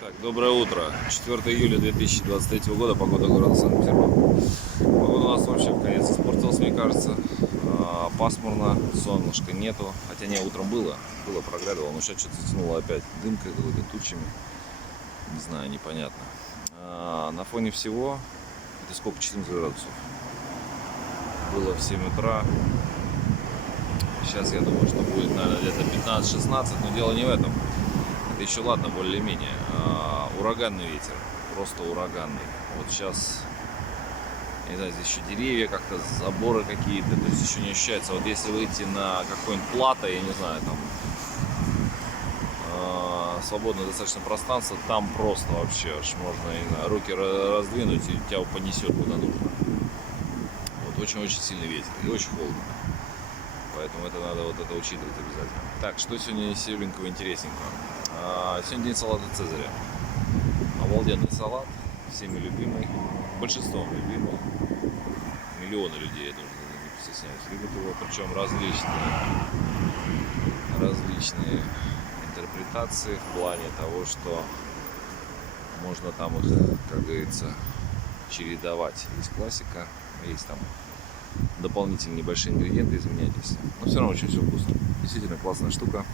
Так, доброе утро. 4 июля 2023 года. Погода города Санкт-Петербург. Погода у нас вообще в конец испортилась, мне кажется. Пасмурно, солнышка нету. Хотя не, утром было проглядывало, но сейчас что-то затянуло опять дымкой, какой-то тучами. Не знаю, непонятно. На фоне всего, это сколько, 14 градусов. Было в 7 утра. Сейчас я думаю, что будет, наверное, где-то 15-16, но дело не в этом. Это еще ладно, более-менее. Ураганный ветер, просто ураганный. Вот сейчас, не знаю, здесь еще деревья, как-то заборы какие-то, то есть еще не ощущается. Вот если выйти на какое-нибудь плато, я не знаю, там свободное достаточно пространство, там просто вообще аж можно, не знаю, руки раздвинуть и тебя понесет куда нужно. Вот очень-очень сильный ветер и очень холодно. Поэтому это надо вот это учитывать обязательно. Так, что сегодня севленького интересненького? Сегодня день салата Цезаря. Обалденный салат, всеми любимый, большинством любимый. Миллионы людей, я тоже не постесняюсь, любят его, причем различные интерпретации в плане того, что можно там их, как говорится, чередовать. Есть классика, есть там дополнительные небольшие ингредиенты, изменять если. Но все равно очень все вкусно. Действительно классная штука.